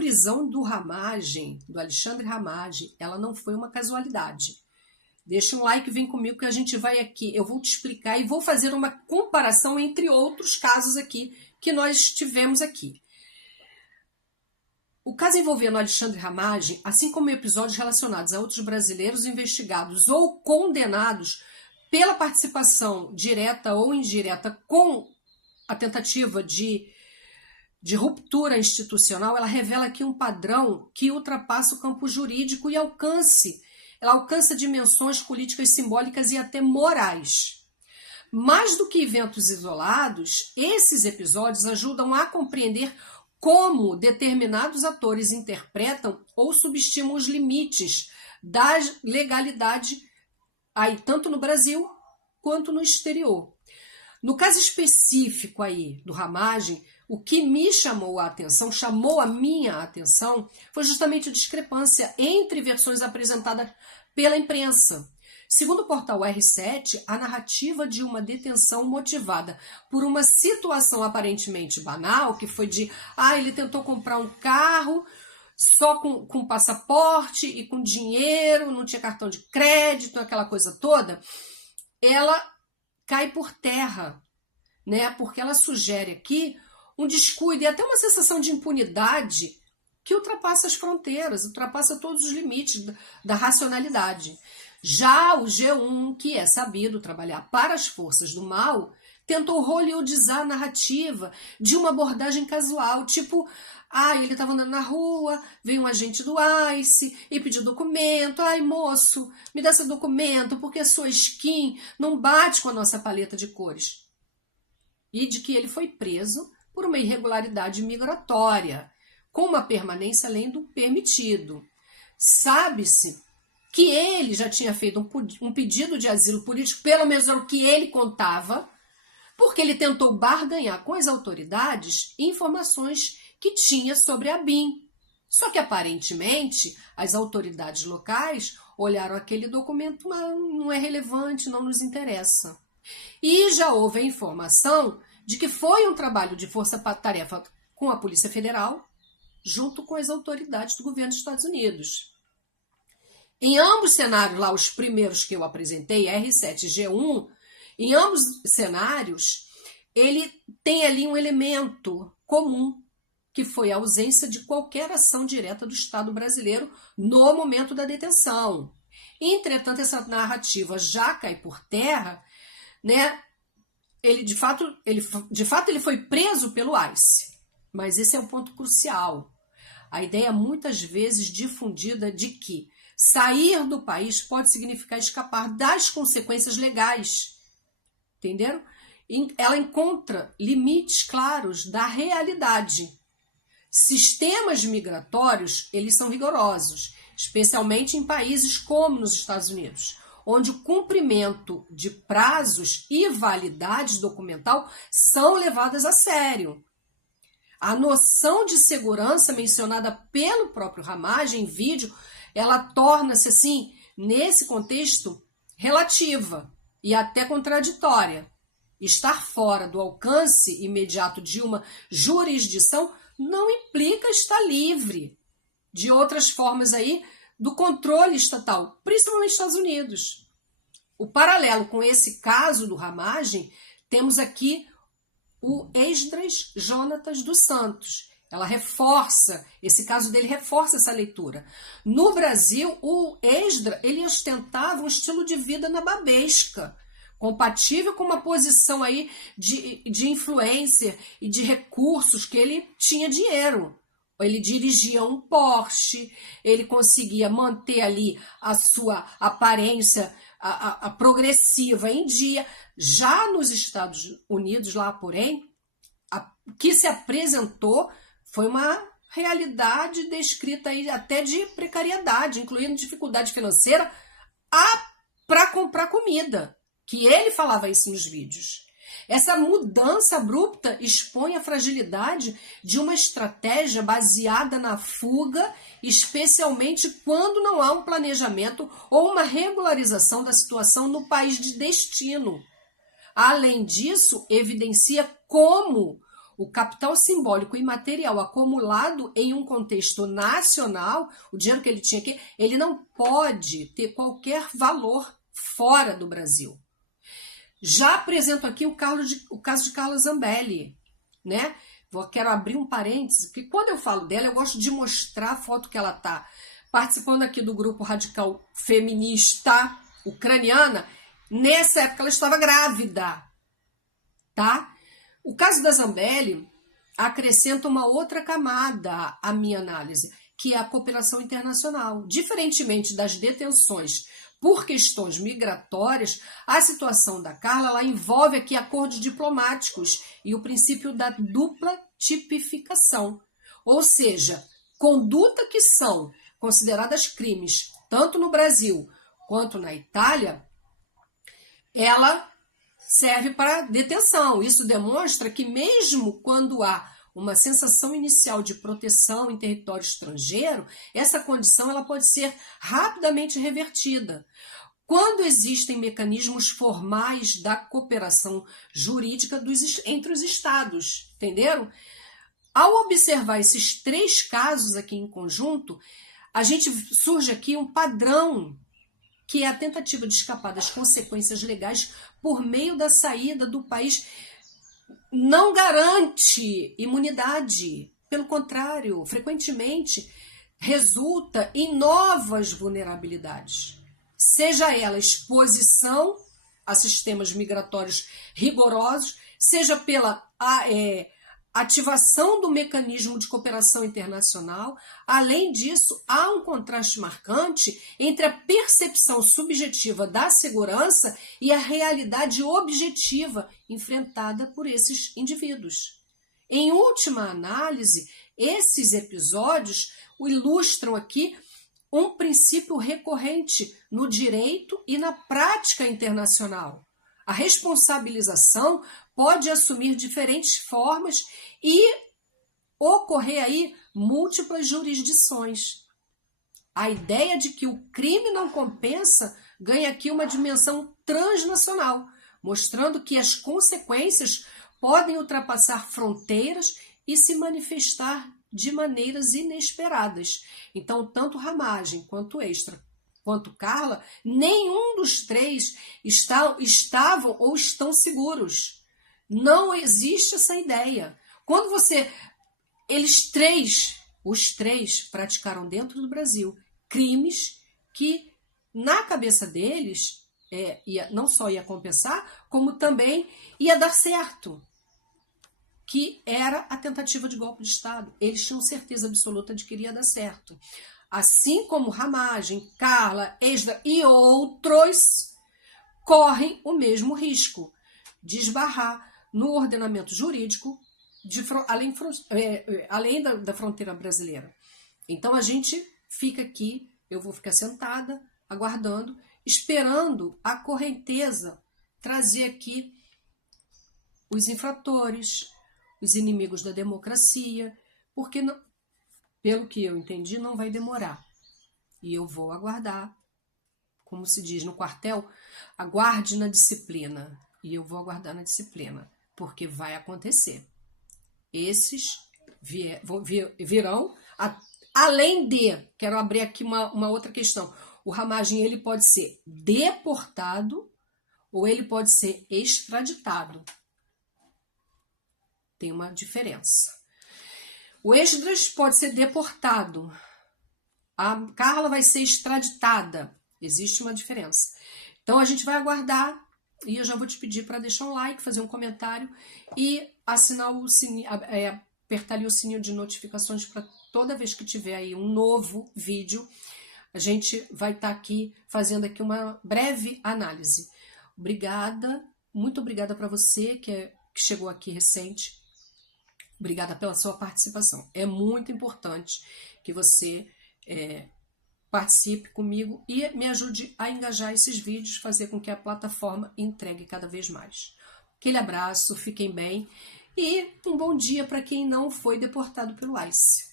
prisão do Ramagem, do Alexandre Ramagem, ela não foi uma casualidade. Deixa um like, vem comigo que a gente vai aqui. Eu vou te explicar e vou fazer uma comparação entre outros casos aqui que nós tivemos aqui. O caso envolvendo Alexandre Ramagem, assim como episódios relacionados a outros brasileiros investigados ou condenados pela participação direta ou indireta com a tentativa de ruptura institucional, ela revela aqui um padrão que ultrapassa o campo jurídico e ela alcança dimensões políticas, simbólicas e até morais. Mais do que eventos isolados, esses episódios ajudam a compreender como determinados atores interpretam ou subestimam os limites da legalidade, aí, tanto no Brasil quanto no exterior. No caso específico aí do Ramagem, o que me chamou a minha atenção, foi justamente a discrepância entre versões apresentadas pela imprensa. Segundo o portal R7, a narrativa de uma detenção motivada por uma situação aparentemente banal, que foi de, ele tentou comprar um carro só com passaporte e com dinheiro, não tinha cartão de crédito, aquela coisa toda, ela cai por terra, né? Porque ela sugere aqui um descuido e até uma sensação de impunidade que ultrapassa as fronteiras, ultrapassa todos os limites da racionalidade. Já o G1, que é sabido trabalhar para as forças do mal, tentou hollywoodizar a narrativa de uma abordagem casual, tipo, ele estava andando na rua, veio um agente do ICE e pediu documento, moço, me dá esse documento porque a sua skin não bate com a nossa paleta de cores. E de que ele foi preso por uma irregularidade migratória, com uma permanência além do permitido. Sabe-se que ele já tinha feito um pedido de asilo político, pelo menos era o que ele contava, porque ele tentou barganhar com as autoridades informações que tinha sobre a BIM. Só que, aparentemente, as autoridades locais olharam aquele documento, não é relevante, não nos interessa. E já houve a informação de que foi um trabalho de força-tarefa com a Polícia Federal, junto com as autoridades do governo dos Estados Unidos. Em ambos cenários, lá os primeiros que eu apresentei, R7 e G1, em ambos cenários, ele tem ali um elemento comum, que foi a ausência de qualquer ação direta do Estado brasileiro no momento da detenção. Entretanto, essa narrativa já cai por terra, né? De fato, ele foi preso pelo ICE, mas esse é um ponto crucial. A ideia muitas vezes difundida de que sair do país pode significar escapar das consequências legais. Entenderam? Ela encontra limites claros da realidade. Sistemas migratórios, eles são rigorosos, especialmente em países como nos Estados Unidos, onde o cumprimento de prazos e validade documental são levadas a sério. A noção de segurança mencionada pelo próprio Ramagem em vídeo, ela torna-se, assim, nesse contexto, relativa e até contraditória. Estar fora do alcance imediato de uma jurisdição não implica estar livre de outras formas aí do controle estatal, principalmente nos Estados Unidos. O paralelo com esse caso do Ramagem, temos aqui o Esdras Jonatas dos Santos. Esse caso dele reforça essa leitura. No Brasil, o Esdras, ele ostentava um estilo de vida nababesca, compatível com uma posição aí de influencer e de recursos, que ele tinha dinheiro. Ele dirigia um Porsche, ele conseguia manter ali a sua aparência a progressiva em dia. Já nos Estados Unidos, lá porém, que se apresentou foi uma realidade descrita aí até de precariedade, incluindo dificuldade financeira para comprar comida, que ele falava isso nos vídeos. Essa mudança abrupta expõe a fragilidade de uma estratégia baseada na fuga, especialmente quando não há um planejamento ou uma regularização da situação no país de destino. Além disso, evidencia como o capital simbólico e material acumulado em um contexto nacional, o dinheiro que ele tinha aqui, ele não pode ter qualquer valor fora do Brasil. Já apresento aqui o caso de Carla Zambelli, né? Quero abrir um parêntese, porque quando eu falo dela, eu gosto de mostrar a foto que ela está participando aqui do grupo radical feminista ucraniana. Nessa época ela estava grávida, tá? O caso da Zambelli acrescenta uma outra camada à minha análise, que é a cooperação internacional. Diferentemente das detenções por questões migratórias, a situação da Carla ela envolve aqui acordos diplomáticos e o princípio da dupla tipificação. Ou seja, conduta que são consideradas crimes, tanto no Brasil quanto na Itália, ela serve para detenção. Isso demonstra que mesmo quando há uma sensação inicial de proteção em território estrangeiro, essa condição ela pode ser rapidamente revertida. Quando existem mecanismos formais da cooperação jurídica entre os estados, entenderam? Ao observar esses 3 casos aqui em conjunto, surge aqui um padrão, que é a tentativa de escapar das consequências legais por meio da saída do país. Não garante imunidade, pelo contrário, frequentemente resulta em novas vulnerabilidades, seja ela exposição a sistemas migratórios rigorosos, seja pela ativação do mecanismo de cooperação internacional. Além disso, há um contraste marcante entre a percepção subjetiva da segurança e a realidade objetiva enfrentada por esses indivíduos. Em última análise, esses episódios ilustram aqui um princípio recorrente no direito e na prática internacional. A responsabilização pode assumir diferentes formas e ocorrer aí múltiplas jurisdições. A ideia de que o crime não compensa ganha aqui uma dimensão transnacional, mostrando que as consequências podem ultrapassar fronteiras e se manifestar de maneiras inesperadas. Então, tanto Ramagem quanto Extra quanto Carla, nenhum dos 3 estavam ou estão seguros. Não existe essa ideia. Quando os três praticaram dentro do Brasil crimes que, na cabeça deles, não só ia compensar, como também ia dar certo, que era a tentativa de golpe de Estado. Eles tinham certeza absoluta de que iria dar certo. Assim como Ramagem, Carla, Extra e outros correm o mesmo risco de esbarrar no ordenamento jurídico além da fronteira brasileira. Então a gente fica aqui, eu vou ficar sentada, aguardando, esperando a correnteza trazer aqui os infratores, os inimigos da democracia, porque, pelo que eu entendi, não vai demorar. E eu vou aguardar, como se diz no quartel, aguarde na disciplina. E eu vou aguardar na disciplina, porque vai acontecer. Esses virão, além de, quero abrir aqui uma outra questão, o Ramagem ele pode ser deportado ou ele pode ser extraditado. Tem uma diferença. O Esdras pode ser deportado. A Carla vai ser extraditada. Existe uma diferença. Então a gente vai aguardar e eu já vou te pedir para deixar um like, fazer um comentário e assinar o sininho, apertar ali o sininho de notificações para toda vez que tiver aí um novo vídeo, a gente vai estar aqui fazendo aqui uma breve análise. Obrigada, muito obrigada para você que chegou aqui recente. Obrigada pela sua participação. É muito importante que você participe comigo e me ajude a engajar esses vídeos, fazer com que a plataforma entregue cada vez mais. Aquele abraço, fiquem bem e um bom dia para quem não foi deportado pelo ICE.